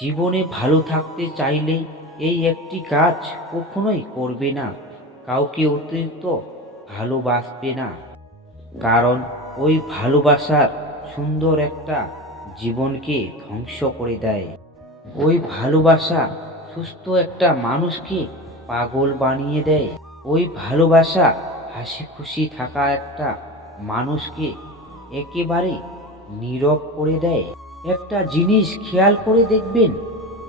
জীবনে ভালো থাকতে চাইলে এই একটি কাজ কখনোই করবে না। কাউকে অতিরিক্ত ভালোবাসবে না। কারণ ওই ভালোবাসার সুন্দর একটা জীবনকে ধ্বংস করে দেয়। ওই ভালোবাসা সুস্থ একটা মানুষকে পাগল বানিয়ে দেয়। ওই ভালোবাসা হাসি খুশি থাকা একটা মানুষকে একেবারে নীরব করে দেয়। একটা জিনিস খেয়াল করে দেখবেন,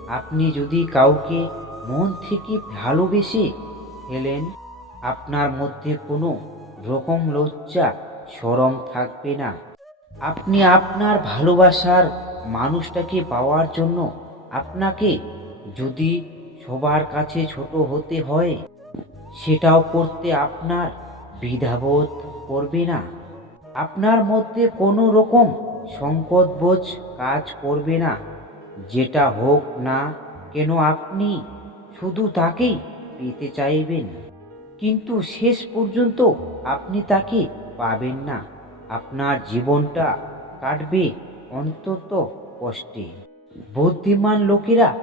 আপনি যদি কাউকে মন থেকে ভালোবেসে ফেলেন, আপনার মধ্যে কোনো রকম লজ্জা, সরম থাকবে না। আপনি আপনার ভালোবাসার মানুষটাকে পাওয়ার জন্য আপনাকে যদি সবার কাছে ছোট হতে হয়, সেটাও করতে আপনার দ্বিধাবোধ করবে না। আপনার মধ্যে কোনো রকম সংকটবোধ কাজ করবে না। যেটা হোক না কেন আপনি শুধু তাকেই পেতে চাইবেন। কিন্তু শেষ পর্যন্ত আপনি তাকে পাবেন না। আপনার জীবনটা কাটবে অন্তত কষ্টে। বুদ্ধিমান লোকেরা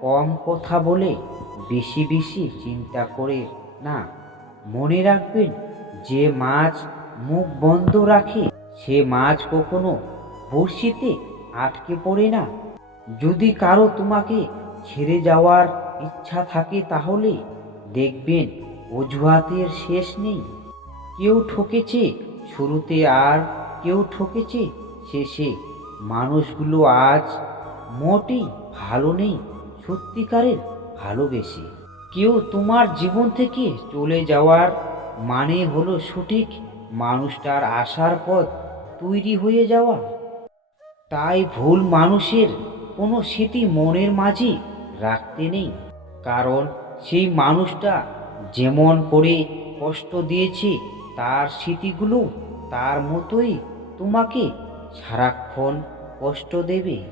কম কথা বলে বেশি বেশি চিন্তা করে না। মনে রাখবেন, যে মাছ মুখ বন্ধ রাখে, সে মাছ কখনো বড়শিতে আটকে পড়ে না। যদি কারও তোমাকে ছেড়ে যাওয়ার ইচ্ছা থাকে তাহলে দেখবেন অজুহাতের শেষ নেই। কেউ ঠকেছে শুরুতে আর কেউ ঠকেছে শেষে। মানুষগুলো আজ মোটেই ভালো নেই, সত্যিকারের ভালোবেসে। কেউ তোমার জীবন থেকে চলে যাওয়ার মানে হলো সঠিক মানুষটার আসার পথ তৈরি হয়ে যাওয়া। তাই ভুল মানুষের কোনো স্মৃতি মনের মাঝে রাখতে নেই। কারণ সেই মানুষটা যেমন করে কষ্ট দিয়েছে, তার স্মৃতিগুলো তার মতোই তোমাকে সারাক্ষণ কষ্ট দেবে।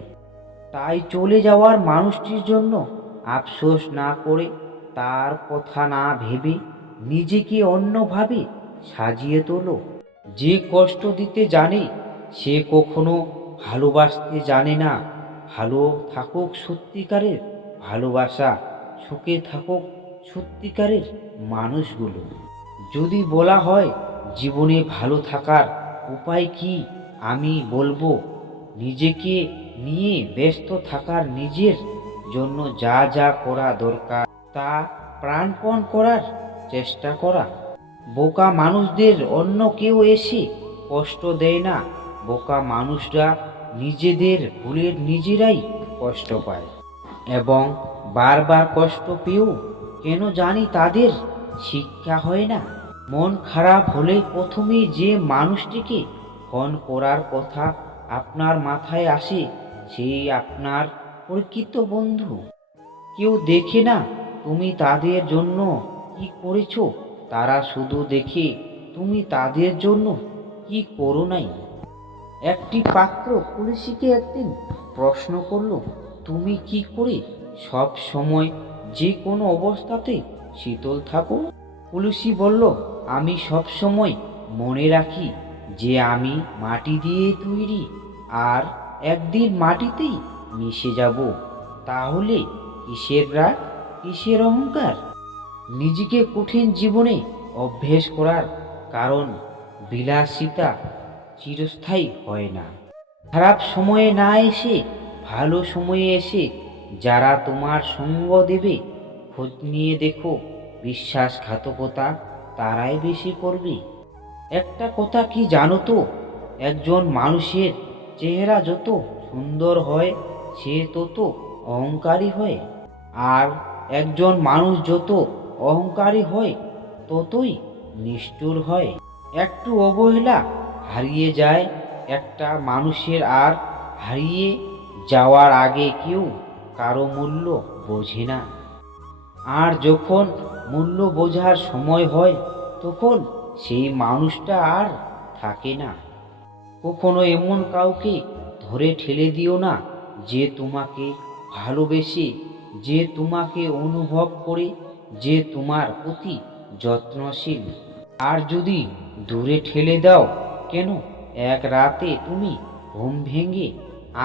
তাই চলে যাওয়ার মানুষটির জন্য আফসোস না করে তার কথা না ভেবে নিজেকে অন্যভাবে সাজিয়ে তোলো। যে কষ্ট দিতে জানে, সে কখনো ভালোবাসতে জানে না। ভালো থাকুক সত্যিকারের ভালোবাসা, সুখে থাকুক সত্যিকারের মানুষগুলো। যদি বলা হয় জীবনে ভালো থাকার উপায় কি, আমি বলব, নিজেকে নিয়ে ব্যস্ত থাকার নিজের জন্য যা যা করা দরকার, তা প্রাণপণ করার চেষ্টা করা। বোকা মানুষদের অন্য কেউ এসে কষ্ট দেয় না। বোকা মানুষরা নিজেদের ভুলের নিজেরাই কষ্ট পায় এবং বারবার কষ্ট পেয়েও কেন জানি তাদের শিক্ষা হয় না। মন খারাপ হলে প্রথমে যে মানুষটিকে ফোন করার কথা আপনার মাথায় আসে সেই আপনার প্রকৃত বন্ধু। কেউ দেখে না তুমি তাদের জন্য কি করেছ, তারা শুধু দেখে তুমি তাদের জন্য কি করো নাই। একটি পাত্র পুলিশিকে একদিন প্রশ্ন করল, তুমি কি করে সব সময় যে কোনো অবস্থাতে শীতল থাকো? পুলিশি বলল, আমি সব সময় মনে রাখি যে আমি মাটি দিয়ে তৈরি আর একদিন মাটিতেই মিশে যাব। তাহলে কিসের রাগ, কিসের অহংকার? নিজেকে কঠিন জীবনে অভ্যেস করার কারণ বিলাসিতা চিরস্থায়ী হয় না। খারাপ সময়ে না এসে, ভালো সময়ে এসে যারা তোমার সঙ্গ দেবে, খোঁজ নিয়ে দেখো, বিশ্বাসঘাতকতা তারাই বেশি করবে। একটা কথা কি জানো তো? একজন মানুষের চেহারা যত সুন্দর হয়, সে তত অহংকারী হয়। আর একজন মানুষ যত অহংকারী হয়, ততই নিষ্ঠুর হয়। একটু অবহেলা হারিয়ে যায়, একটা মানুষের আর হারিয়ে যাওয়ার আগে কেউ কারও মূল্য বোঝে না। আর যখন মূল্য বোঝার সময় হয়, তখন সেই মানুষটা আর থাকে না। কখনো এমন কাউকে ধরে ঠেলে দিও না যে তোমাকে ভালোবেসে, যে তোমাকে অনুভব করে, যে তোমার প্রতি যত্নশীল। আর যদি দূরে ঠেলে দাও কেন এক রাতে তুমি ঘুম ভেঙে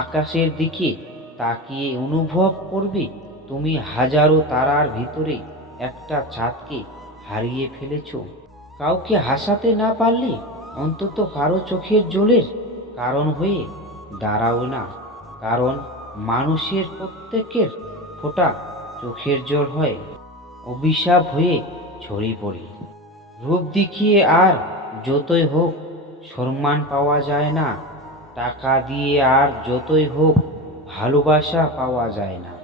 আকাশের দিকে তাকিয়ে অনুভব করবে? তুমি হাজারো তারার ভিতরে একটা চাঁদকে হারিয়ে ফেলেছ। কাউকে হাসাতে না পারলে অন্তত কারও চোখের জলের কারণ হয়ে দাঁড়াও না। কারণ মানুষের প্রত্যেকের ফোঁটা চোখের জল হয়, অভিশাপ হয়ে ছড়িয়ে পড়ে। রূপ দেখিয়ে আর যতই হোক সম্মান পাওয়া যায় না। টাকা দিয়ে আর যতই হোক ভালোবাসা পাওয়া যায় না।